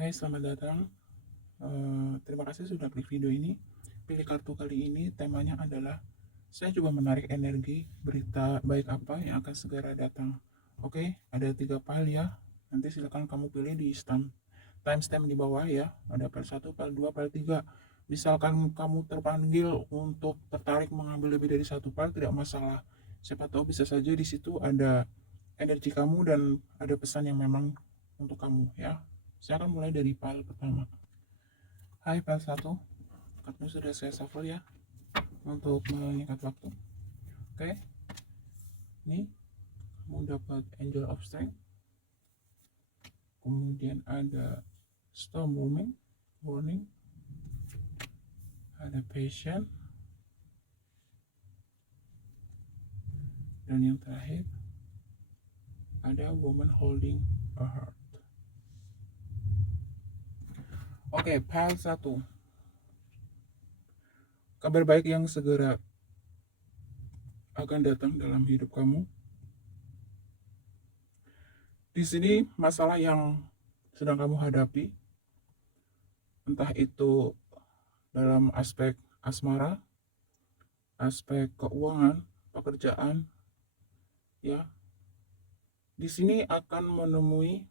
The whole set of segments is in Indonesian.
Hai, selamat datang. Terima kasih sudah klik video ini. Pilih kartu kali ini, temanya adalah saya coba menarik energi berita baik apa yang akan segera datang. Oke, ada 3 file ya. Nanti silakan kamu pilih di timestamp di bawah ya. Ada file 1, file 2, file 3. Misalkan kamu terpanggil untuk tertarik mengambil lebih dari satu file, tidak masalah. Siapa tahu bisa saja di situ ada energi kamu dan ada pesan yang memang untuk kamu ya. Saya akan mulai dari file pertama. Hai file 1, kartu sudah saya shuffle ya untuk menyingkat waktu. Oke, ini kamu dapat Angel of Strength, kemudian ada Storm Warning, ada Patient, dan yang terakhir ada Woman Holding a Heart. Oke, file 1, kabar baik yang segera akan datang dalam hidup kamu. Di sini masalah yang sedang kamu hadapi, entah itu dalam aspek asmara, aspek keuangan, pekerjaan, ya, di sini akan menemui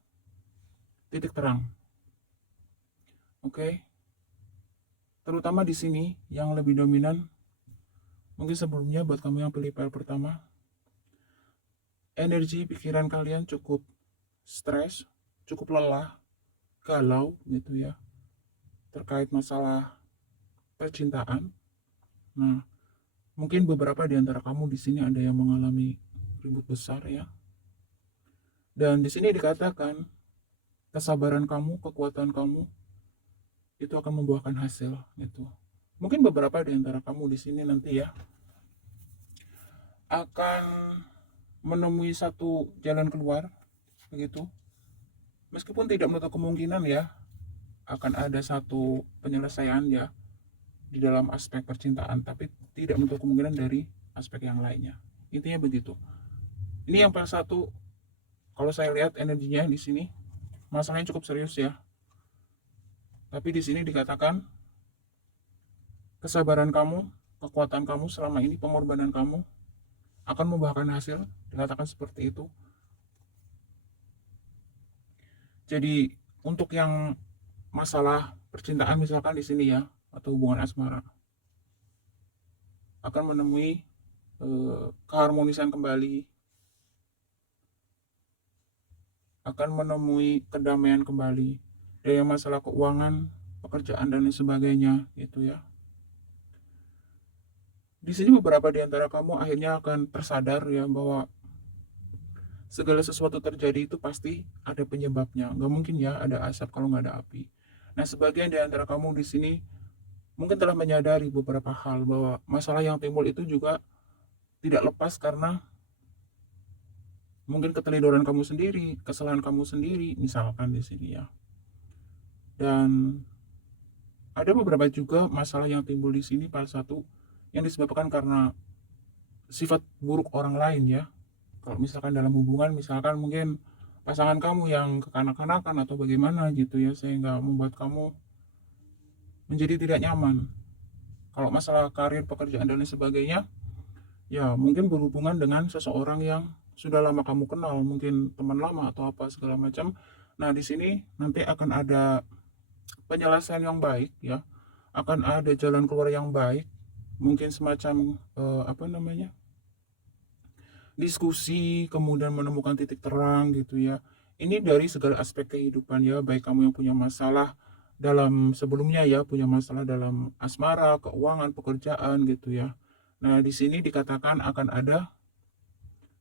titik terang. Oke, terutama di sini yang lebih dominan, mungkin sebelumnya buat kamu yang pilih file pertama, energi pikiran kalian cukup stres, cukup lelah, galau gitu ya, terkait masalah percintaan. Nah, mungkin beberapa di antara kamu di sini ada yang mengalami ribut besar ya. Dan di sini dikatakan kesabaran kamu, kekuatan kamu itu akan membuahkan hasil gitu. Mungkin beberapa di antara kamu di sini nanti ya akan menemui satu jalan keluar begitu. Meskipun tidak menutup kemungkinan ya akan ada satu penyelesaian ya di dalam aspek percintaan, tapi tidak menutup kemungkinan dari aspek yang lainnya. Intinya begitu. Ini yang paling satu, kalau saya lihat energinya di sini masalahnya cukup serius ya. Tapi di sini dikatakan kesabaran kamu, kekuatan kamu selama ini, pengorbanan kamu akan membuahkan hasil, dikatakan seperti itu. Jadi untuk yang masalah percintaan misalkan di sini ya, atau hubungan asmara, akan menemui keharmonisan kembali, akan menemui kedamaian kembali. Dan yang masalah keuangan, pekerjaan dan lain sebagainya gitu ya. Di sini beberapa di antara kamu akhirnya akan tersadar ya bahwa segala sesuatu terjadi itu pasti ada penyebabnya. Nggak mungkin ya ada asap kalau nggak ada api. Nah, sebagian di antara kamu di sini mungkin telah menyadari beberapa hal bahwa masalah yang timbul itu juga tidak lepas karena mungkin keteledoran kamu sendiri, kesalahan kamu sendiri, misalkan di sini ya. Dan ada beberapa juga masalah yang timbul di sini, salah satu yang disebabkan karena sifat buruk orang lain ya. Kalau misalkan dalam hubungan, misalkan mungkin pasangan kamu yang kekanak-kanakan atau bagaimana gitu ya, sehingga membuat kamu menjadi tidak nyaman. Kalau masalah karir, pekerjaan dan lain sebagainya, ya mungkin berhubungan dengan seseorang yang sudah lama kamu kenal, mungkin teman lama atau apa segala macam. Nah, di sini nanti akan ada penyelesaian yang baik ya, akan ada jalan keluar yang baik, mungkin semacam apa namanya, diskusi, kemudian menemukan titik terang gitu ya. Ini dari segala aspek kehidupan ya, baik kamu yang punya masalah dalam sebelumnya ya, punya masalah dalam asmara, keuangan, pekerjaan gitu ya. Nah, di sini dikatakan akan ada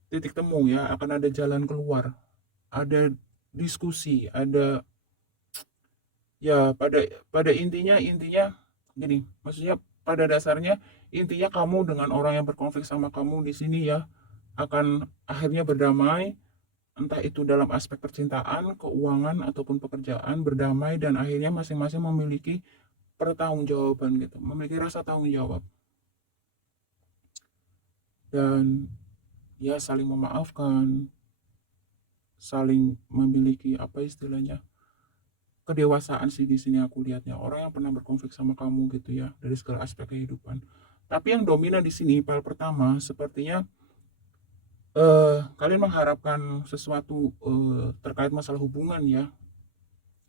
titik temu ya, akan ada jalan keluar, ada diskusi, ada ya pada intinya gini, maksudnya pada dasarnya intinya kamu dengan orang yang berkonflik sama kamu di sini ya akan akhirnya berdamai, entah itu dalam aspek percintaan, keuangan, ataupun pekerjaan, berdamai dan akhirnya masing-masing memiliki pertanggungjawaban gitu, memiliki rasa tanggung jawab dan ya saling memaafkan, saling memiliki apa istilahnya, kedewasaan sih di sini aku lihatnya, orang yang pernah berkonflik sama kamu gitu ya dari segala aspek kehidupan. Tapi yang dominan di sini file pertama sepertinya kalian mengharapkan sesuatu terkait masalah hubungan ya.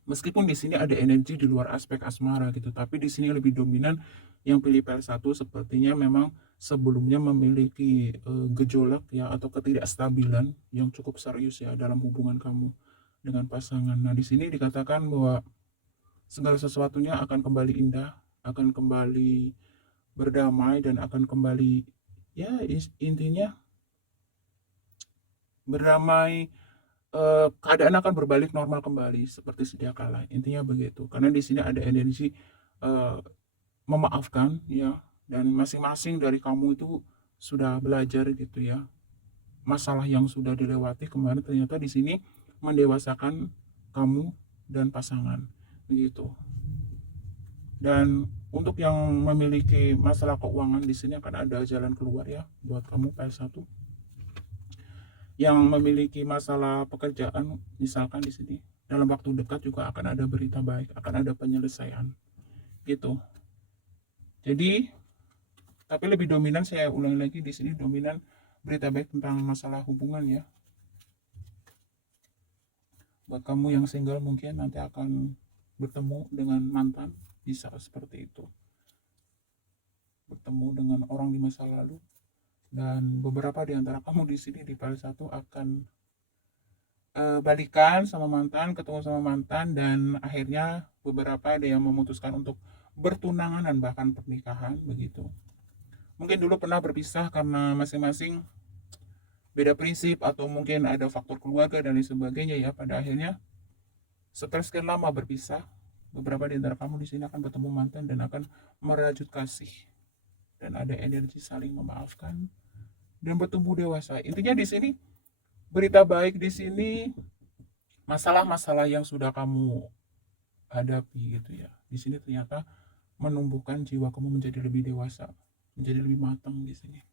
Meskipun di sini ada energi di luar aspek asmara gitu, tapi di sini lebih dominan yang pilih PL1 sepertinya memang sebelumnya memiliki gejolak ya atau ketidakstabilan yang cukup serius ya dalam hubungan kamu dengan pasangan. Nah, di sini dikatakan bahwa segala sesuatunya akan kembali indah, akan kembali berdamai dan akan kembali ya intinya berdamai, keadaan akan berbalik normal kembali seperti sedia kala. Intinya begitu. Karena di sini ada energi eh, memaafkan ya, dan masing-masing dari kamu itu sudah belajar gitu ya. Masalah yang sudah dilewati kemarin ternyata di sini mendewasakan kamu dan pasangan begitu. Dan untuk yang memiliki masalah keuangan di sini akan ada jalan keluar ya buat kamu PS1. Yang memiliki masalah pekerjaan misalkan di sini dalam waktu dekat juga akan ada berita baik, akan ada penyelesaian gitu. Jadi tapi lebih dominan, saya ulangi lagi, di sini dominan berita baik tentang masalah hubungan ya. Buat kamu yang single mungkin nanti akan bertemu dengan mantan, bisa seperti itu. Bertemu dengan orang di masa lalu, dan beberapa di antara kamu di sini di file 1 akan balikan sama mantan, ketemu sama mantan, dan akhirnya beberapa ada yang memutuskan untuk bertunangan dan bahkan pernikahan begitu. Mungkin dulu pernah berpisah karena masing-masing beda prinsip atau mungkin ada faktor keluarga dan lain sebagainya ya. Pada akhirnya setelah sekian lama berpisah, beberapa di antara kamu di sini akan bertemu mantan dan akan merajut kasih, dan ada energi saling memaafkan dan bertumbuh dewasa. Intinya di sini berita baik di sini, masalah-masalah yang sudah kamu hadapi gitu ya. Di sini ternyata menumbuhkan jiwa kamu menjadi lebih dewasa, menjadi lebih matang di sini.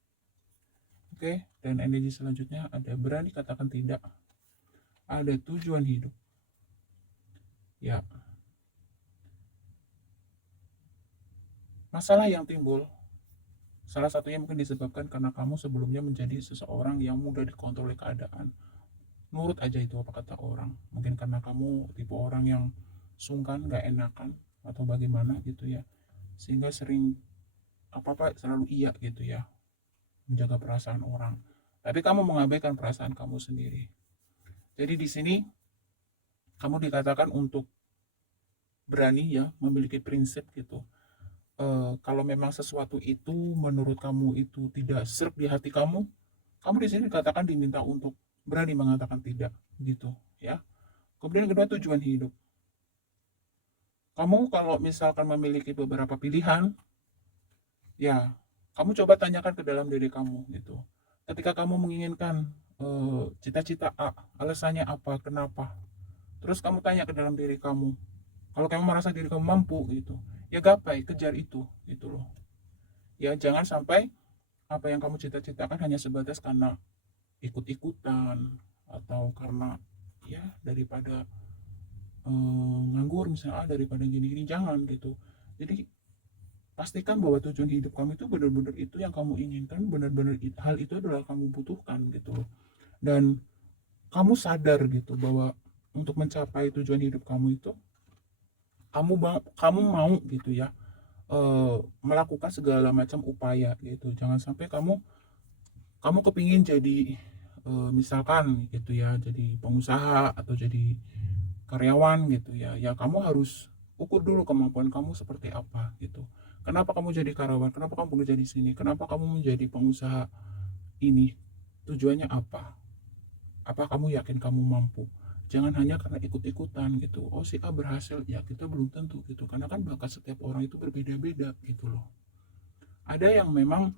Oke, dan energi selanjutnya ada berani katakan tidak, ada tujuan hidup. Ya, masalah yang timbul salah satunya mungkin disebabkan karena kamu sebelumnya menjadi seseorang yang mudah dikontrol oleh keadaan. Nurut aja itu apa kata orang. Mungkin karena kamu tipe orang yang sungkan, gak enakan, atau bagaimana gitu ya. Sehingga sering apa-apa selalu iya gitu ya. Menjaga perasaan orang. Tapi kamu mengabaikan perasaan kamu sendiri. Jadi di sini kamu dikatakan untuk berani ya, memiliki prinsip gitu. Kalau memang sesuatu itu menurut kamu itu tidak serp di hati kamu, kamu di sini dikatakan diminta untuk berani mengatakan tidak gitu ya. Kemudian kedua, tujuan hidup. Kamu kalau misalkan memiliki beberapa pilihan, ya kamu coba tanyakan ke dalam diri kamu gitu. Ketika kamu menginginkan cita-cita A, alasannya apa, kenapa? Terus kamu tanya ke dalam diri kamu. Kalau kamu merasa diri kamu mampu gitu, ya gapai, kejar itu gitu loh. Ya jangan sampai apa yang kamu cita-citakan hanya sebatas karena ikut-ikutan atau karena ya daripada nganggur misalnya, daripada gini-gini, jangan gitu. Jadi pastikan bahwa tujuan hidup kamu itu benar-benar itu yang kamu inginkan, benar-benar hal itu adalah kamu butuhkan gitu loh. Dan kamu sadar gitu bahwa untuk mencapai tujuan hidup kamu itu kamu mau gitu ya, melakukan segala macam upaya gitu. Jangan sampai kamu kamu kepingin jadi misalkan gitu ya, jadi pengusaha atau jadi karyawan gitu ya. Ya kamu harus ukur dulu kemampuan kamu seperti apa gitu. Kenapa kamu jadi karyawan? Kenapa kamu bekerja di sini? Kenapa kamu menjadi pengusaha ini? Tujuannya apa? Apa kamu yakin kamu mampu? Jangan hanya karena ikut-ikutan gitu. Oh si A berhasil, ya kita belum tentu gitu. Karena kan bakat setiap orang itu berbeda-beda gitu loh. Ada yang memang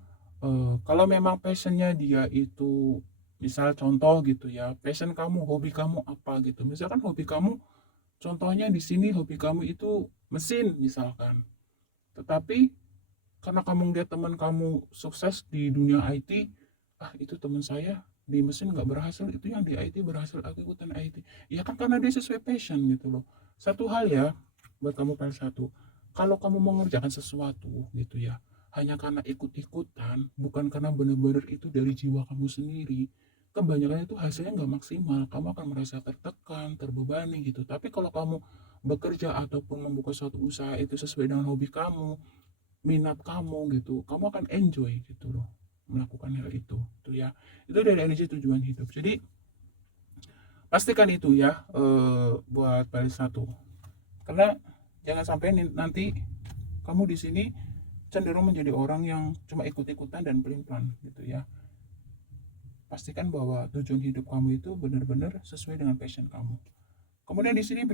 kalau memang passionnya dia itu, misal contoh gitu ya, passion kamu, hobi kamu apa gitu. Misalkan hobi kamu, contohnya di sini hobi kamu itu mesin misalkan. Tetapi karena kamu lihat teman kamu sukses di dunia IT, ah itu teman saya di mesin nggak berhasil, itu yang di IT berhasil, aku ikutan IT. Ya kan karena dia sesuai passion gitu loh. Satu hal ya, buat kamu PL1, kalau kamu mengerjakan sesuatu gitu ya, hanya karena ikut-ikutan, bukan karena benar-benar itu dari jiwa kamu sendiri, kebanyakan itu hasilnya nggak maksimal. Kamu akan merasa tertekan, terbebani gitu. Tapi kalau kamu bekerja ataupun membuka suatu usaha itu sesuai dengan hobi kamu, minat kamu gitu, kamu akan enjoy gitu loh melakukan hal itu tuh ya. Itu dari energi tujuan hidup. Jadi pastikan itu ya, buat balik satu, karena jangan sampai nanti kamu di sini cenderung menjadi orang yang cuma ikut-ikutan dan pelin-pelan gitu ya. Pastikan bahwa tujuan hidup kamu itu benar-benar sesuai dengan passion kamu. Kemudian di sini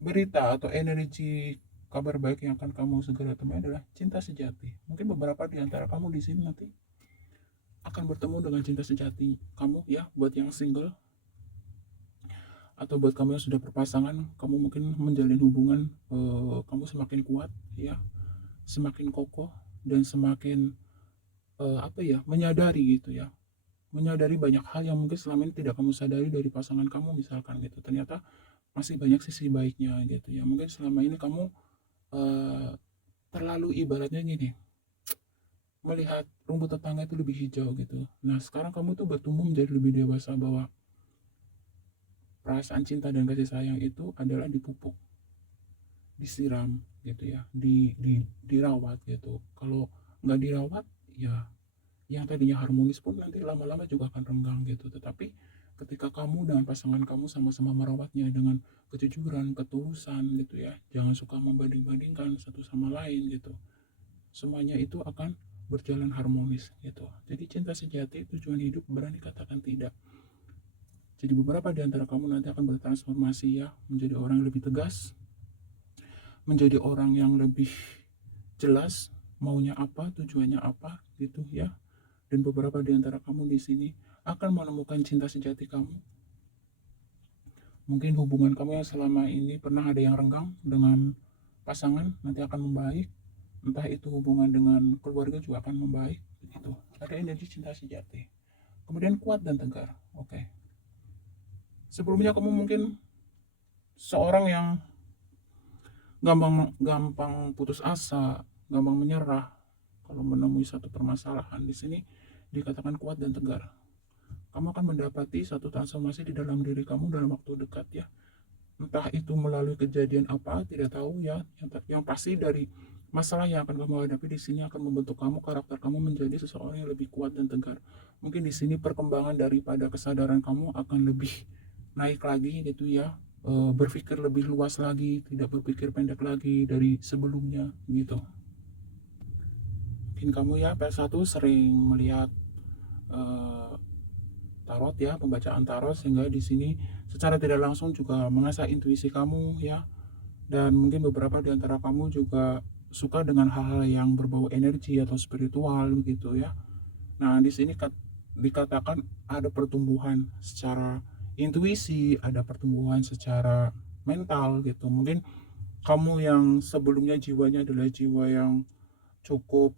berita atau energi kabar baik yang akan kamu segera temui adalah cinta sejati. Mungkin beberapa di antara kamu di sini nanti akan bertemu dengan cinta sejati kamu ya, buat yang single atau buat kamu yang sudah berpasangan, kamu mungkin menjalin hubungan, kamu semakin kuat ya, semakin kokoh, dan semakin apa ya, menyadari gitu ya, menyadari banyak hal yang mungkin selama ini tidak kamu sadari dari pasangan kamu misalkan gitu. Ternyata masih banyak sisi baiknya gitu ya. Mungkin selama ini kamu eh, terlalu ibaratnya gini, melihat rumput tetangga itu lebih hijau gitu. Nah sekarang kamu tuh bertumbuh menjadi lebih dewasa bahwa perasaan cinta dan kasih sayang itu adalah dipupuk, disiram gitu ya, dirawat gitu. Kalau nggak dirawat ya, yang tadinya harmonis pun nanti lama-lama juga akan renggang gitu. Tetapi ketika kamu dengan pasangan kamu sama-sama merawatnya dengan kejujuran, ketulusan gitu ya, jangan suka membanding-bandingkan satu sama lain gitu, semuanya itu akan berjalan harmonis gitu. Jadi cinta sejati, tujuan hidup, berani katakan tidak. Jadi beberapa di antara kamu nanti akan bertransformasi ya, menjadi orang yang lebih tegas, menjadi orang yang lebih jelas maunya apa, tujuannya apa gitu ya. Dan beberapa di antara kamu di sini akan menemukan cinta sejati kamu. Mungkin hubungan kamu yang selama ini pernah ada yang renggang dengan pasangan nanti akan membaik. Entah itu hubungan dengan keluarga juga akan membaik. Begitu. Ada energi cinta sejati. Kemudian kuat dan tegar. Oke. Sebelumnya kamu mungkin seorang yang gampang gampang putus asa, gampang menyerah kalau menemui satu permasalahan. Di sini dikatakan kuat dan tegar. Kamu akan mendapati satu transformasi di dalam diri kamu dalam waktu dekat ya. Entah itu melalui kejadian apa, tidak tahu ya. Yang pasti dari masalah yang akan kamu hadapi di sini akan membentuk kamu, karakter kamu menjadi seseorang yang lebih kuat dan tegar. Mungkin di sini perkembangan daripada kesadaran kamu akan lebih naik lagi gitu ya. Berpikir lebih luas lagi, tidak berpikir pendek lagi dari sebelumnya gitu. Mungkin kamu ya PS1 sering melihat tarot ya, pembacaan tarot, sehingga di sini secara tidak langsung juga mengasah intuisi kamu ya. Dan mungkin beberapa di antara kamu juga suka dengan hal-hal yang berbau energi atau spiritual gitu ya. Nah, di sini dikatakan ada pertumbuhan secara intuisi, ada pertumbuhan secara mental gitu. Mungkin kamu yang sebelumnya jiwanya adalah jiwa yang cukup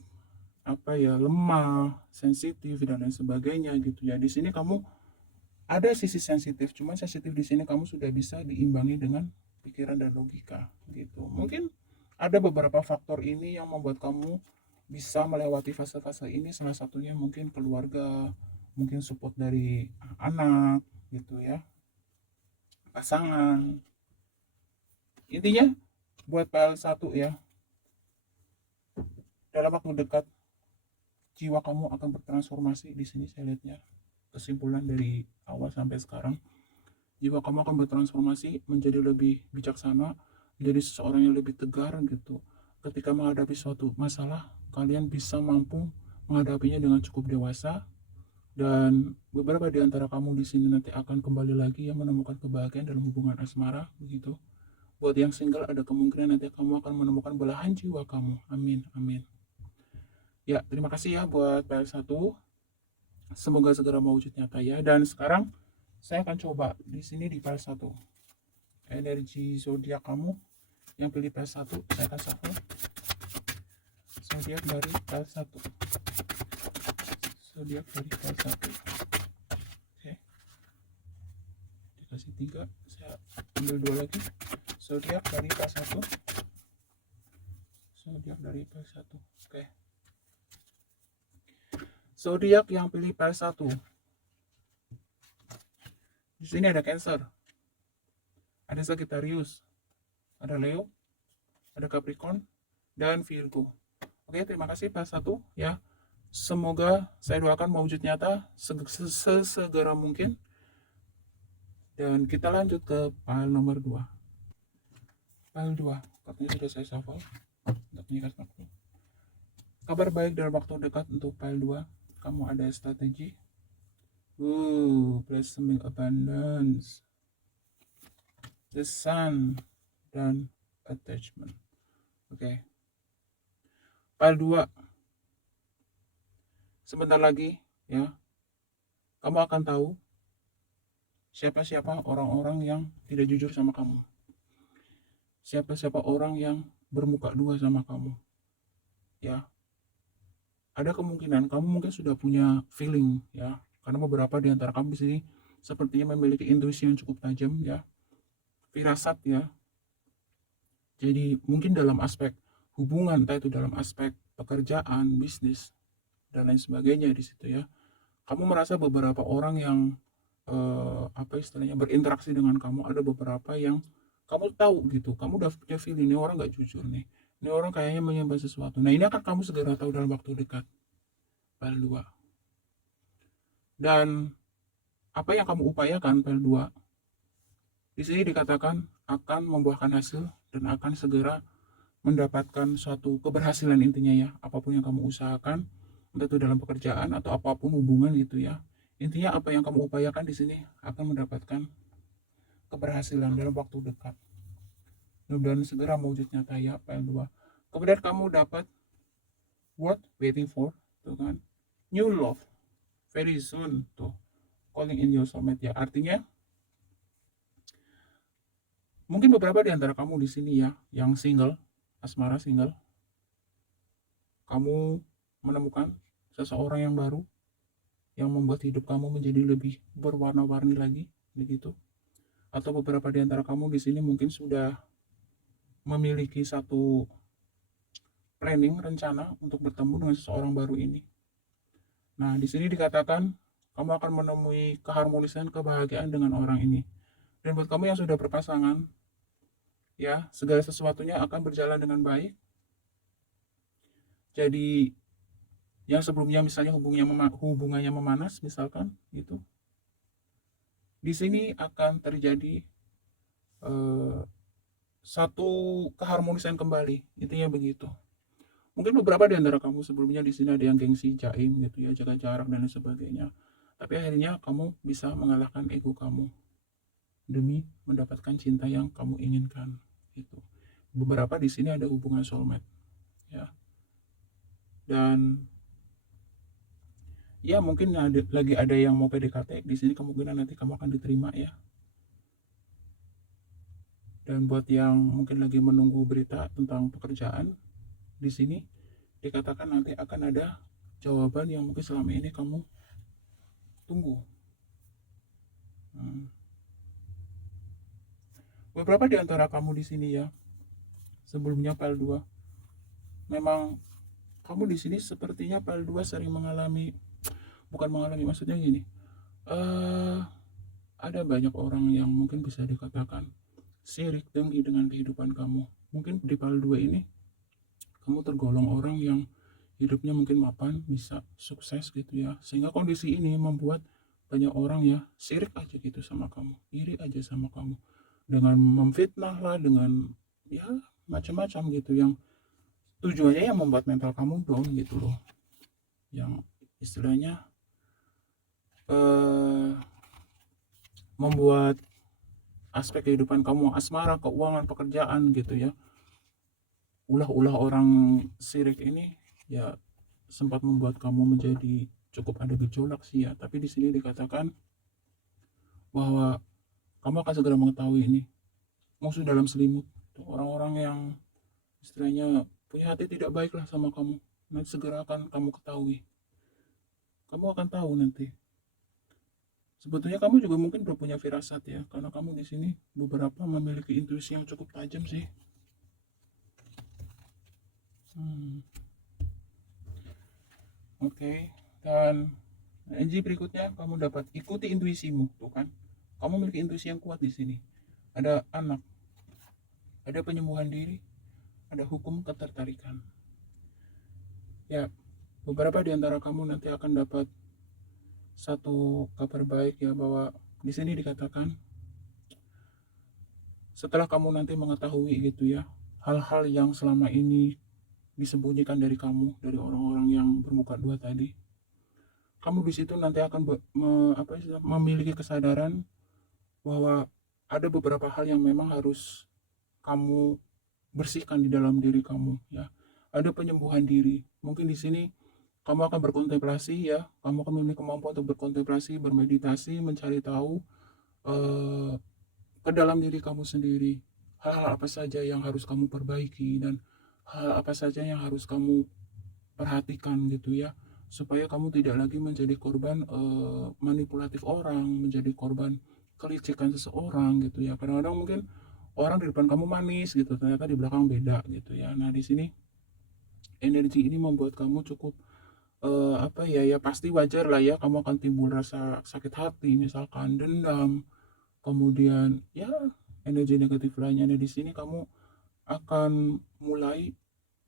apa ya, lemah, sensitif dan lain sebagainya gitu ya. Di sini kamu ada sisi sensitif, cuman sensitif di sini kamu sudah bisa diimbangi dengan pikiran dan logika gitu. Mungkin ada beberapa faktor ini yang membuat kamu bisa melewati fase-fase ini, salah satunya mungkin keluarga, mungkin support dari anak gitu ya, pasangan. Intinya buat PL1 ya, dalam waktu dekat jiwa kamu akan bertransformasi. Di sini saya lihatnya, kesimpulan dari awal sampai sekarang, jiwa kamu akan bertransformasi menjadi lebih bijaksana, menjadi seseorang yang lebih tegar gitu. Ketika menghadapi suatu masalah, kalian bisa mampu menghadapinya dengan cukup dewasa. Dan beberapa di antara kamu di sini nanti akan kembali lagi yang menemukan kebahagiaan dalam hubungan asmara begitu. Buat yang single, ada kemungkinan nanti kamu akan menemukan belahan jiwa kamu. Amin, amin. Ya, terima kasih ya buat PL1. Semoga segera mewujud nyata ya. Dan sekarang saya akan coba di sini di PL1. Energi zodiak kamu yang pilih PL1, saya akan shuffle. Zodiak dari PL1. Zodiak dari PL1. Oke. Dikasih 3, saya ambil 2 lagi. Zodiak dari file 1. Zodiak dari file 1. Oke. Zodiak yang pilih file 1. Di sini ada Cancer, ada Sagittarius, ada Leo, ada Capricorn, dan Virgo. Oke, terima kasih file 1 ya. Semoga saya doakan mewujud nyata sesegera mungkin. Dan kita lanjut ke file nomor 2. File 2, kartunya sudah saya shuffle untuk menyikat waktu. Kabar baik dalam waktu dekat untuk file 2. Kamu ada strategi. Blossoming abundance, the sun, dan attachment. Oke. File 2. Sebentar lagi ya, kamu akan tahu siapa-siapa orang-orang yang tidak jujur sama kamu. Siapa-siapa orang yang bermuka dua sama kamu. Ya. Ada kemungkinan kamu mungkin sudah punya feeling ya, karena beberapa di antara kamu di sini sepertinya memiliki intuisi yang cukup tajam ya. Firasat ya. Jadi mungkin dalam aspek hubungan, entah itu dalam aspek pekerjaan, bisnis, dan lain sebagainya di situ ya. Kamu merasa beberapa orang yang berinteraksi dengan kamu, ada beberapa yang kamu tahu gitu, kamu udah punya feeling ini orang nggak jujur nih, ini orang kayaknya menyimpan sesuatu. Nah ini akan kamu segera tahu dalam waktu dekat. File 2. Dan apa yang kamu upayakan file 2 di sini dikatakan akan membuahkan hasil dan akan segera mendapatkan suatu keberhasilan intinya ya. Apapun yang kamu usahakan, entah itu dalam pekerjaan atau apapun hubungan gitu ya. Intinya apa yang kamu upayakan di sini akan mendapatkan keberhasilan dalam waktu dekat. Dan segera mewujud nyata ya file 2. Kemudian kamu dapat what waiting for, tuh kan. New love very soon tuh. Calling in your soulmate ya. Artinya mungkin beberapa di antara kamu di sini ya yang single, asmara single, kamu menemukan seseorang yang baru yang membuat hidup kamu menjadi lebih berwarna-warni lagi begitu. Atau beberapa di antara kamu di sini mungkin sudah memiliki satu planning, rencana untuk bertemu dengan seseorang baru ini. Nah, di sini dikatakan kamu akan menemui keharmonisan, kebahagiaan dengan orang ini. Dan buat kamu yang sudah berpasangan, ya, segala sesuatunya akan berjalan dengan baik. Jadi yang sebelumnya misalnya hubungannya memanas misalkan gitu, di sini akan terjadi satu keharmonisan kembali, intinya begitu. Mungkin beberapa di antara kamu sebelumnya di sini ada yang gengsi, jaim gitu ya, jaga jarak dan lain sebagainya. Tapi akhirnya kamu bisa mengalahkan ego kamu demi mendapatkan cinta yang kamu inginkan. Itu. Beberapa di sini ada hubungan soulmate, ya. Dan ya mungkin lagi ada yang mau PDKT di sini, kemungkinan nanti kamu akan diterima ya. Dan buat yang mungkin lagi menunggu berita tentang pekerjaan, di sini dikatakan nanti akan ada jawaban yang mungkin selama ini kamu tunggu. Beberapa di antara kamu di sini ya, sebelumnya file 2, memang kamu di sini sepertinya file 2 sering maksudnya gini, ada banyak orang yang mungkin bisa dikatakan sirik dengki dengan kehidupan kamu. Mungkin di file 2 ini kamu tergolong orang yang hidupnya mungkin mapan, bisa sukses gitu ya, sehingga kondisi ini membuat banyak orang ya sirik aja gitu sama kamu, iri aja sama kamu, dengan memfitnah lah, dengan ya macam-macam gitu, yang tujuannya yang membuat mental kamu down gitu loh, yang istilahnya membuat aspek kehidupan kamu, asmara, keuangan, pekerjaan gitu ya, ulah-ulah orang sirik ini ya sempat membuat kamu menjadi cukup ada gejolak sih ya. Tapi di sini dikatakan bahwa kamu akan segera mengetahui ini musuh dalam selimut, orang-orang yang istilahnya punya hati tidak baik lah sama kamu. Nanti segera akan kamu ketahui, kamu akan tahu nanti Sebetulnya kamu juga mungkin udah punya firasat ya, karena kamu di sini beberapa memiliki intuisi yang cukup tajam sih. Hmm, oke. Dan energi berikutnya kamu dapat ikuti intuisimu, tuh kan? Kamu memiliki intuisi yang kuat di sini. Ada anak, ada penyembuhan diri, ada hukum ketertarikan. Ya, beberapa di antara kamu nanti akan dapat satu kabar baik ya, bahwa di sini dikatakan setelah kamu nanti mengetahui gitu ya hal-hal yang selama ini disembunyikan dari kamu, dari orang-orang yang bermuka dua tadi, kamu di situ nanti akan memiliki kesadaran bahwa ada beberapa hal yang memang harus kamu bersihkan di dalam diri kamu ya. Ada penyembuhan diri. Mungkin di sini kamu akan berkontemplasi ya, kamu akan memiliki kemampuan untuk berkontemplasi, bermeditasi, mencari tahu eh, ke dalam diri kamu sendiri. Hal-hal apa saja yang harus kamu perbaiki dan hal apa saja yang harus kamu perhatikan gitu ya, supaya kamu tidak lagi menjadi korban manipulatif orang, menjadi korban kelicikan seseorang gitu ya. Kadang-kadang mungkin orang di depan kamu manis gitu, ternyata di belakang beda gitu ya. Nah, di sini energi ini membuat kamu cukup apa ya, ya pasti wajar lah ya, kamu akan timbul rasa sakit hati, misalkan dendam, kemudian ya energi negatif lainnya. Nah, di sini kamu akan mulai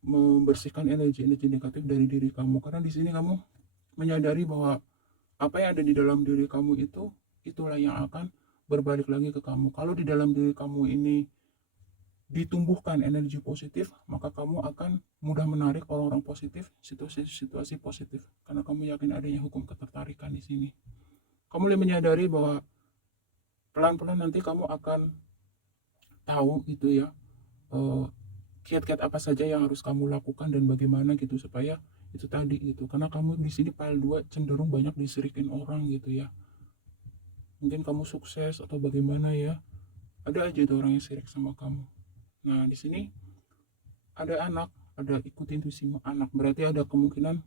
membersihkan energi-energi negatif dari diri kamu, karena di sini kamu menyadari bahwa apa yang ada di dalam diri kamu itu, itulah yang akan berbalik lagi ke kamu. Kalau di dalam diri kamu ini ditumbuhkan energi positif, maka kamu akan mudah menarik orang-orang positif, situasi-situasi positif, karena kamu yakin adanya hukum ketertarikan di sini. Kamu mulai menyadari bahwa pelan-pelan nanti kamu akan tahu gitu ya, eh, kiat-kiat apa saja yang harus kamu lakukan dan bagaimana gitu, supaya itu tadi gitu, karena kamu di sini file 2 cenderung banyak disirikin orang gitu ya. Mungkin kamu sukses atau bagaimana ya, ada aja tuh orang yang sirik sama kamu. Nah, di sini ada anak, ada ikutin intuisimu anak, berarti ada kemungkinan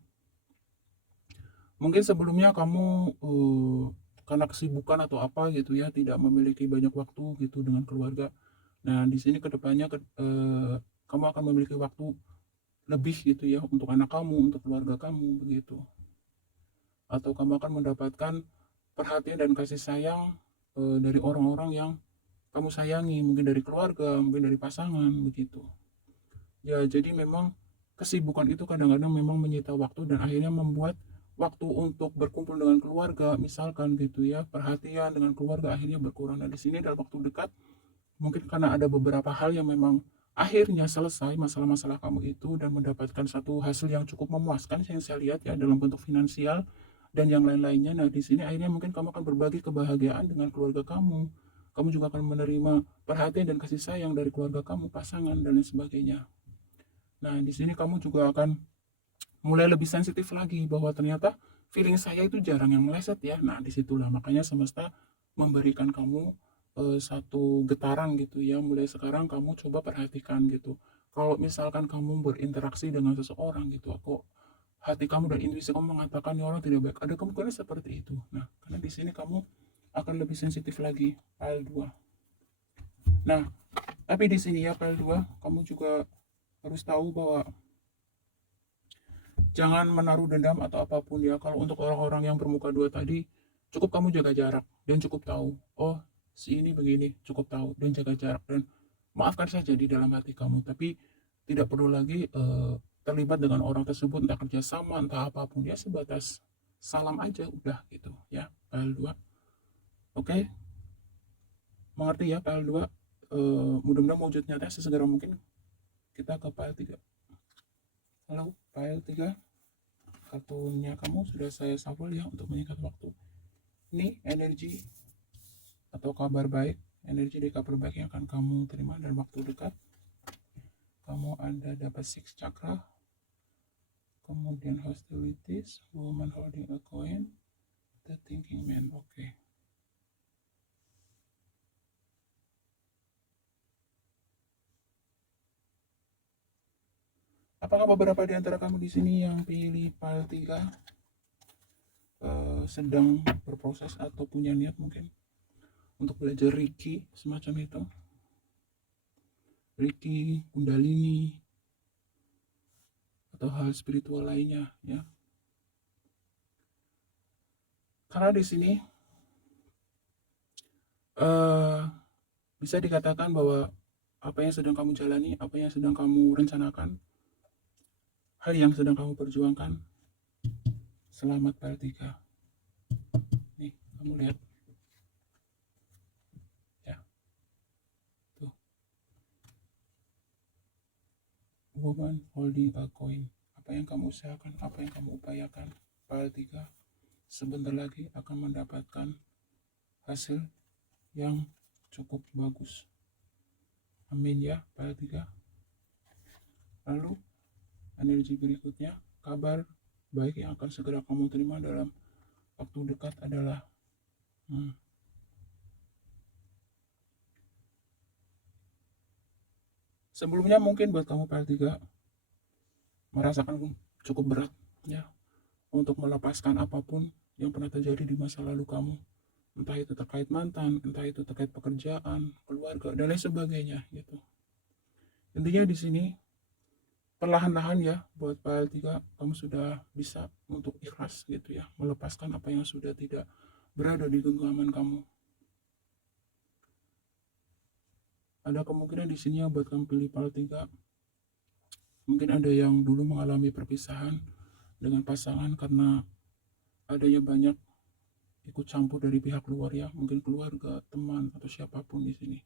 mungkin sebelumnya kamu karena kesibukan atau apa gitu ya, tidak memiliki banyak waktu gitu dengan keluarga. Nah, di sini kedepannya kamu akan memiliki waktu lebih gitu ya untuk anak kamu, untuk keluarga kamu begitu. Atau kamu akan mendapatkan perhatian dan kasih sayang dari orang-orang yang kamu sayangi, mungkin dari keluarga, mungkin dari pasangan begitu. Ya, jadi memang kesibukan itu kadang-kadang memang menyita waktu dan akhirnya membuat waktu untuk berkumpul dengan keluarga, misalkan gitu ya, perhatian dengan keluarga akhirnya berkurang. Nah, di sini dalam waktu dekat mungkin karena ada beberapa hal yang memang akhirnya selesai masalah-masalah kamu itu dan mendapatkan satu hasil yang cukup memuaskan yang saya lihat ya, dalam bentuk finansial dan yang lain-lainnya. Nah, di sini akhirnya mungkin kamu akan berbagi kebahagiaan dengan keluarga kamu. Kamu juga akan menerima perhatian dan kasih sayang dari keluarga kamu, pasangan dan lain sebagainya. Nah, di sini kamu juga akan mulai lebih sensitif lagi bahwa ternyata feeling saya itu jarang yang meleset ya. Nah, disitulah makanya semesta memberikan kamu satu getaran gitu ya. Mulai sekarang kamu coba perhatikan gitu. Kalau misalkan kamu berinteraksi dengan seseorang gitu, kok hati kamu dan intuisi kamu mengatakan ya orang tidak baik, ada kemungkinan seperti itu. Nah, karena di sini kamu akan lebih sensitif lagi, file 2. Nah, tapi di sini ya file 2, kamu juga harus tahu bahwa jangan menaruh dendam atau apapun ya. Kalau untuk orang-orang yang bermuka dua tadi, cukup kamu jaga jarak dan cukup tahu, oh si ini begini, cukup tahu dan jaga jarak dan maafkan saja di dalam hati kamu. Tapi tidak perlu lagi terlibat dengan orang tersebut, entah kerjasama, entah apapun ya, sebatas salam aja udah gitu ya. PL2, oke, mengerti ya PL2. Mudah-mudahan wujud nyata sesegera mungkin. Kita ke PL3. Halo PL3, kartunya kamu sudah saya shuffle ya untuk menyingkat waktu. Ini energi atau kabar baik, energi dari kabar baik yang akan kamu terima dalam waktu dekat. Kamu ada dapat six chakra, kemudian hostilities, woman holding a coin, the thinking man. Oke. Apakah beberapa di antara kamu di sini yang pilih file 3 sedang berproses atau punya niat mungkin untuk belajar Reiki semacam itu, Reiki, Kundalini, atau hal spiritual lainnya ya. Karena di sini bisa dikatakan bahwa apa yang sedang kamu jalani, apa yang sedang kamu rencanakan, hal yang sedang kamu perjuangkan, selamat Paltika. Nih, kamu lihat. Ya. Tuh. Woman holding a coin. Apa yang kamu usahakan, apa yang kamu upayakan, Paltika, sebentar lagi akan mendapatkan hasil yang cukup bagus. Amin ya, Paltika. Lalu, energi berikutnya, kabar baik yang akan segera kamu terima dalam waktu dekat adalah sebelumnya mungkin buat kamu Paltika merasakan cukup berat ya untuk melepaskan apapun yang pernah terjadi di masa lalu kamu, entah itu terkait mantan, entah itu terkait pekerjaan, keluarga, dan lain sebagainya gitu. Intinya di sini perlahan-lahan ya buat Pak L3 kamu sudah bisa untuk ikhlas gitu ya, melepaskan apa yang sudah tidak berada di genggaman kamu. Ada kemungkinan di sini ya buat kamu pilih Pak L3, mungkin ada yang dulu mengalami perpisahan dengan pasangan karena adanya banyak ikut campur dari pihak luar ya, mungkin keluarga, teman, atau siapapun di sini.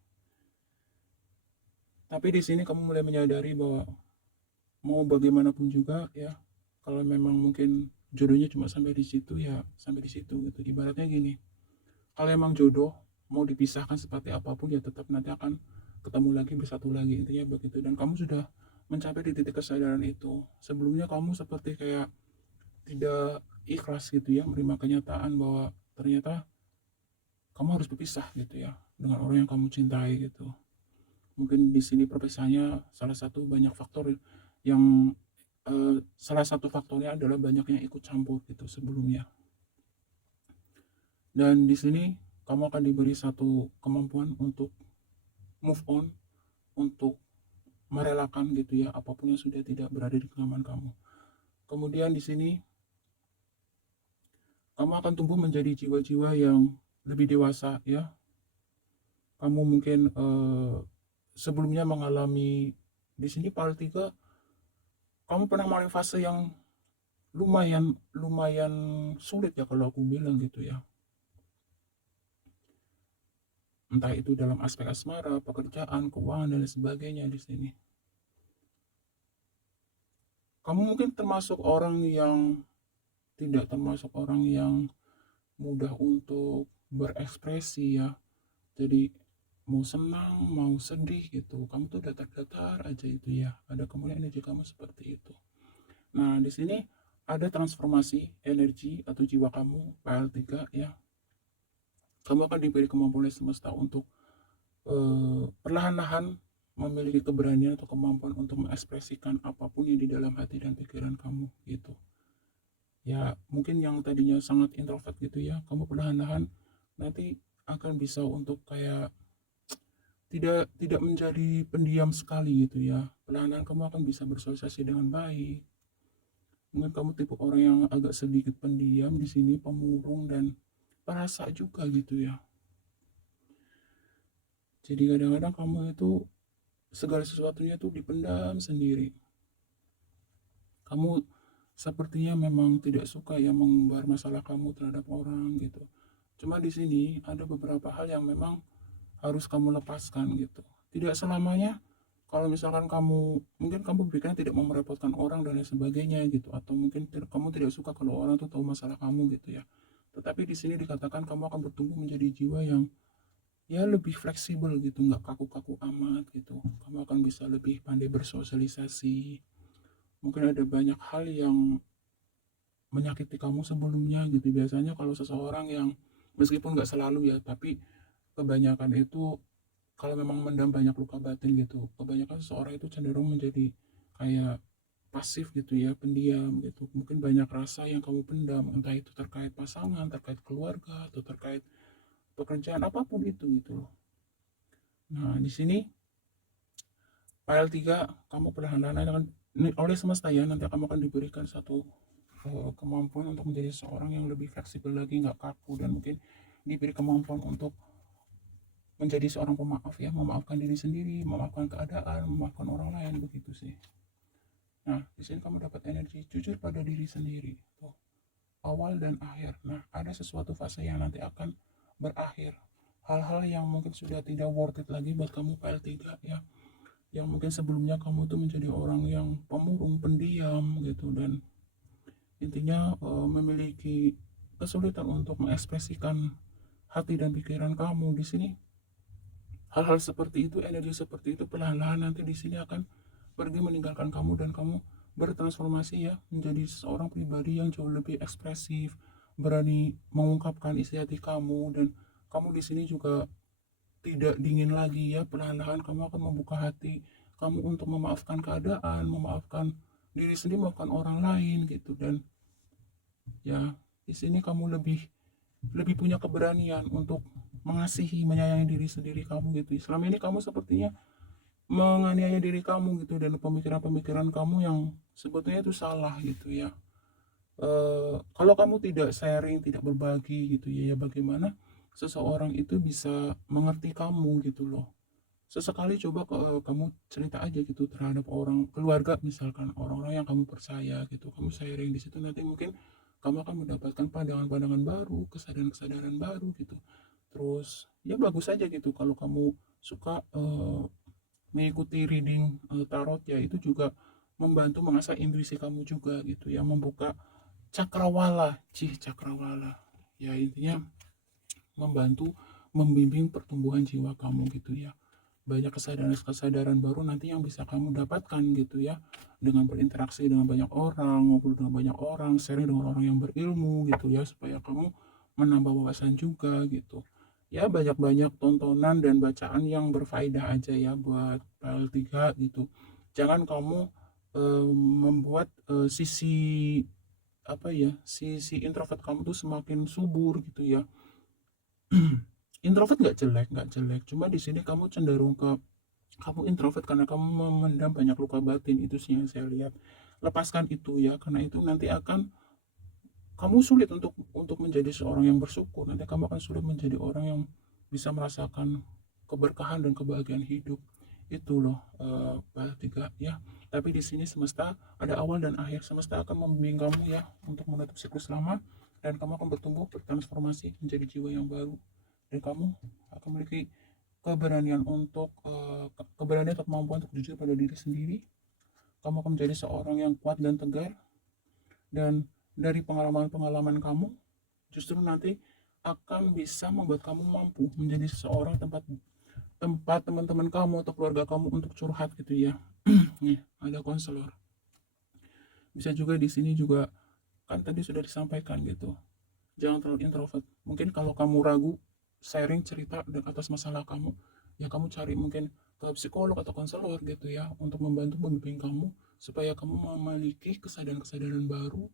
Tapi di sini kamu mulai menyadari bahwa mau bagaimanapun juga ya, kalau memang mungkin jodohnya cuma sampai di situ ya sampai di situ gitu. Ibaratnya gini, kalau emang jodoh mau dipisahkan seperti apapun ya tetap nanti akan ketemu lagi, bersatu lagi, intinya begitu. Dan kamu sudah mencapai di titik kesadaran itu. Sebelumnya kamu seperti kayak tidak ikhlas gitu ya menerima kenyataan bahwa ternyata kamu harus berpisah gitu ya dengan orang yang kamu cintai gitu. Mungkin di sini perpisahannya salah satu banyak faktor yang salah satu faktornya adalah banyaknya ikut campur gitu sebelumnya. Dan di sini kamu akan diberi satu kemampuan untuk move on, untuk merelakan gitu ya apapun yang sudah tidak berada di genggaman kamu. Kemudian di sini kamu akan tumbuh menjadi jiwa-jiwa yang lebih dewasa ya. Kamu mungkin sebelumnya mengalami di sini part 3 kamu pernah mengalami fase yang lumayan lumayan sulit ya kalau aku bilang gitu ya. Entah itu dalam aspek asmara, pekerjaan, keuangan dan sebagainya di sini. Kamu mungkin termasuk orang yang tidak termasuk orang yang mudah untuk berekspresi ya. Jadi mau senang, mau sedih gitu, kamu tuh datar-datar aja itu ya. Ada kemudian energi kamu seperti itu. Nah, di sini ada transformasi energi atau jiwa kamu PL3 ya. Kamu akan diberi kemampuan oleh semesta untuk perlahan-lahan memiliki keberanian atau kemampuan untuk mengekspresikan apapun yang di dalam hati dan pikiran kamu gitu. Ya, mungkin yang tadinya sangat introvert gitu ya, kamu perlahan-lahan nanti akan bisa untuk kayak tidak menjadi pendiam sekali gitu ya. Perlahan-lahan kamu akan bisa bersosialisasi dengan baik. Mungkin kamu tipe orang yang agak sedikit pendiam di sini, pemurung dan perasa juga gitu ya. Jadi kadang-kadang kamu itu segala sesuatunya tuh dipendam sendiri. Kamu sepertinya memang tidak suka ya mengumbar masalah kamu terhadap orang gitu. Cuma di sini ada beberapa hal yang memang harus kamu lepaskan gitu. Tidak selamanya kalau misalkan mungkin kamu pikirnya tidak mau merepotkan orang dan lain sebagainya gitu, atau mungkin kamu tidak suka kalau orang tuh tahu masalah kamu gitu ya. Tetapi di sini dikatakan kamu akan bertumbuh menjadi jiwa yang ya lebih fleksibel gitu, nggak kaku-kaku amat gitu. Kamu akan bisa lebih pandai bersosialisasi. Mungkin ada banyak hal yang menyakiti kamu sebelumnya gitu. Biasanya kalau seseorang yang meskipun nggak selalu ya, tapi kebanyakan itu kalau memang mendam banyak luka batin gitu, kebanyakan seseorang itu cenderung menjadi kayak pasif gitu ya, pendiam gitu. Mungkin banyak rasa yang kamu pendam, entah itu terkait pasangan, terkait keluarga, atau terkait pekerjaan apapun itu gitu loh. Nah, di sini file 3 kamu perlahan-lahan akan oleh semesta ya, nanti kamu akan diberikan satu kemampuan untuk menjadi seorang yang lebih fleksibel lagi, nggak kaku, dan mungkin diberi kemampuan untuk menjadi seorang pemaaf ya, memaafkan diri sendiri, memaafkan keadaan, memaafkan orang lain, begitu sih. Nah, di sini kamu dapat energi jujur pada diri sendiri. Tuh, awal dan akhir. Nah, ada sesuatu fase yang nanti akan berakhir. Hal-hal yang mungkin sudah tidak worth it lagi buat kamu PL3 ya. Yang mungkin sebelumnya kamu tuh menjadi orang yang pemurung, pendiam gitu, dan intinya memiliki kesulitan untuk mengekspresikan hati dan pikiran kamu di sini. Hal-hal seperti itu, energi seperti itu perlahan-lahan nanti di sini akan pergi meninggalkan kamu, dan kamu bertransformasi ya menjadi seorang pribadi yang jauh lebih ekspresif, berani mengungkapkan isi hati kamu, dan kamu di sini juga tidak dingin lagi ya. Perlahan-lahan kamu akan membuka hati kamu untuk memaafkan keadaan, memaafkan diri sendiri, memaafkan orang lain gitu. Dan ya, di sini kamu lebih lebih punya keberanian untuk mengasihi, menyayangi diri sendiri kamu gitu. Selama ini kamu sepertinya menganiaya diri kamu gitu, dan pemikiran-pemikiran kamu yang sebetulnya itu salah gitu ya. Kalau kamu tidak sharing, tidak berbagi gitu ya, ya bagaimana seseorang itu bisa mengerti kamu gitu loh. Sesekali coba kamu cerita aja gitu terhadap orang keluarga, misalkan orang-orang yang kamu percaya gitu, kamu sharing di situ, nanti mungkin kamu akan mendapatkan pandangan-pandangan baru, kesadaran-kesadaran baru gitu. Terus ya bagus aja gitu kalau kamu suka mengikuti reading tarot ya, itu juga membantu mengasah intuisi kamu juga gitu ya, membuka cakrawala, cakrawala. Ya intinya membantu membimbing pertumbuhan jiwa kamu gitu ya. Banyak kesadaran-kesadaran baru nanti yang bisa kamu dapatkan gitu ya, dengan berinteraksi dengan banyak orang, ngobrol dengan banyak orang, sharing dengan orang yang berilmu gitu ya, supaya kamu menambah wawasan juga gitu ya. Banyak-banyak tontonan dan bacaan yang berfaedah aja ya buat PL3 gitu. Jangan kamu membuat sisi apa ya, sisi introvert kamu tuh semakin subur gitu ya. Introvert nggak jelek, cuma di sini kamu cenderung ke kamu introvert karena kamu memendam banyak luka batin, itu sih yang saya lihat. Lepaskan itu ya, karena itu nanti akan kamu sulit untuk menjadi seorang yang bersyukur. Nanti kamu akan sulit menjadi orang yang bisa merasakan keberkahan dan kebahagiaan hidup. Itu loh tiga ya. Tapi di sini semesta ada awal dan akhir. Semesta akan membimbing kamu ya untuk menutup siklus lama, dan kamu akan bertumbuh, bertransformasi menjadi jiwa yang baru, dan kamu akan memiliki keberanian atau kemampuan untuk jujur pada diri sendiri. Kamu akan menjadi seorang yang kuat dan tegar, dan dari pengalaman-pengalaman kamu justru nanti akan bisa membuat kamu mampu menjadi seseorang tempat tempat teman-teman kamu atau keluarga kamu untuk curhat gitu ya. Nih, ada konselor. Bisa juga di sini juga, kan tadi sudah disampaikan gitu. Jangan terlalu introvert. Mungkin kalau kamu ragu sharing cerita atas masalah kamu, ya kamu cari mungkin ke psikolog atau konselor gitu ya, untuk membantu membimbing kamu supaya kamu memiliki kesadaran-kesadaran baru,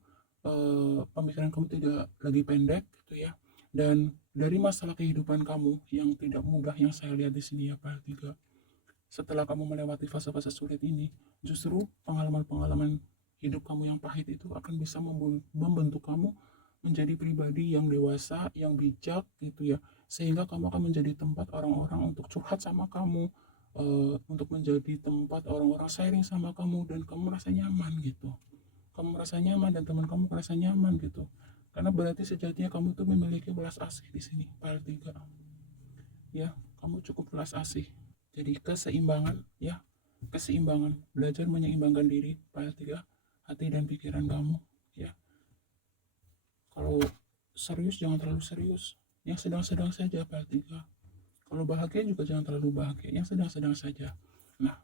pemikiran kamu tidak lagi pendek gitu ya. Dan dari masalah kehidupan kamu yang tidak mudah yang saya lihat di sini ya Pak Tiga, setelah kamu melewati fase-fase sulit ini, justru pengalaman-pengalaman hidup kamu yang pahit itu akan bisa membentuk kamu menjadi pribadi yang dewasa, yang bijak gitu ya. Sehingga kamu akan menjadi tempat orang-orang untuk curhat sama kamu, untuk menjadi tempat orang-orang sharing sama kamu, dan kamu merasa nyaman gitu. Kamu merasa nyaman dan teman kamu merasa nyaman gitu. Karena berarti sejatinya kamu tuh memiliki belas asih di sini, Pak 3. Ya, kamu cukup belas asih. Jadi keseimbangan ya, keseimbangan, belajar menyeimbangkan diri pada 3, hati dan pikiran kamu ya. Kalau serius jangan terlalu serius, yang sedang-sedang saja pada 3. Kalau bahagia juga jangan terlalu bahagia, yang sedang-sedang saja. Nah,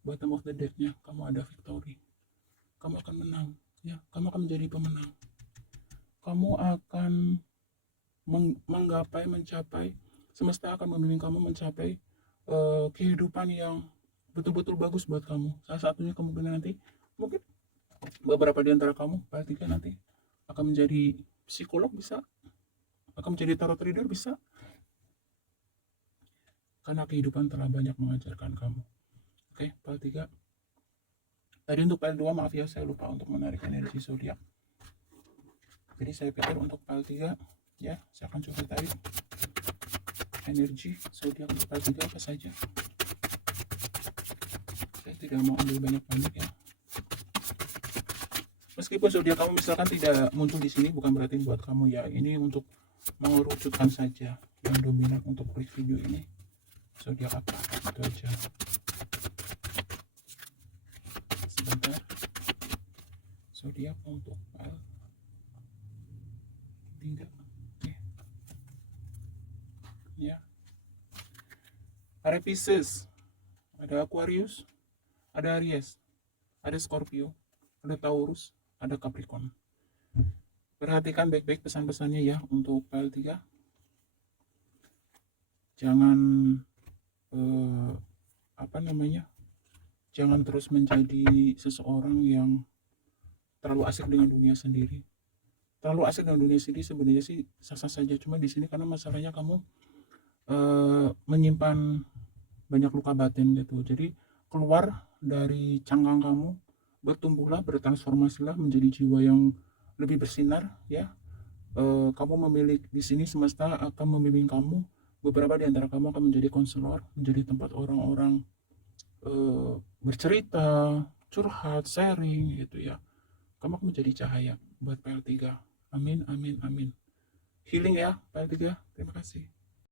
bottom of the deck-nya kamu ada victory, kamu akan menang ya, kamu akan menjadi pemenang, kamu akan mencapai, semesta akan membimbing kamu mencapai kehidupan yang betul-betul bagus buat kamu. Salah satunya kemungkinan nanti Mungkin beberapa di antara kamu PL3 nanti akan menjadi psikolog, bisa akan menjadi tarot reader, bisa, karena kehidupan telah banyak mengajarkan kamu. Oke, PL3. Tadi untuk PL2, maaf ya, saya lupa untuk menarik energi zodiak. Jadi saya pikir untuk PL3 ya, saya akan coba tarik energi zodiak untuk PL3 apa saja. Saya tidak mau ambil banyak-banyak ya. Meskipun zodiak kamu misalkan tidak muncul di sini, bukan berarti buat kamu ya. Ini untuk mengerucutkan saja yang dominan untuk klik video ini. Zodiak apa? Itu aja. Sebentar. Zodiak untuk PL3. Oke. Ya. Ada Pisces, ada Aquarius, ada Aries, ada Scorpio, ada Taurus, ada Capricorn. Perhatikan baik-baik pesan-pesannya ya untuk PL3. Jangan jangan terus menjadi seseorang yang terlalu asik dengan dunia sendiri. Terlalu asik dengan dunia sendiri sebenarnya sih sah-sah saja, cuma di sini karena masalahnya kamu menyimpan banyak luka batin gitu. Jadi keluar dari cangkang kamu, bertumbuhlah, bertransformasilah menjadi jiwa yang lebih bersinar ya. Kamu memiliki di sini semesta akan membimbing kamu. Beberapa di antara kamu akan menjadi konselor, menjadi tempat orang-orang bercerita, curhat, sharing gitu ya. Kamu akan menjadi cahaya buat PL3. Amin, amin, amin. Healing ya PL3. Terima kasih.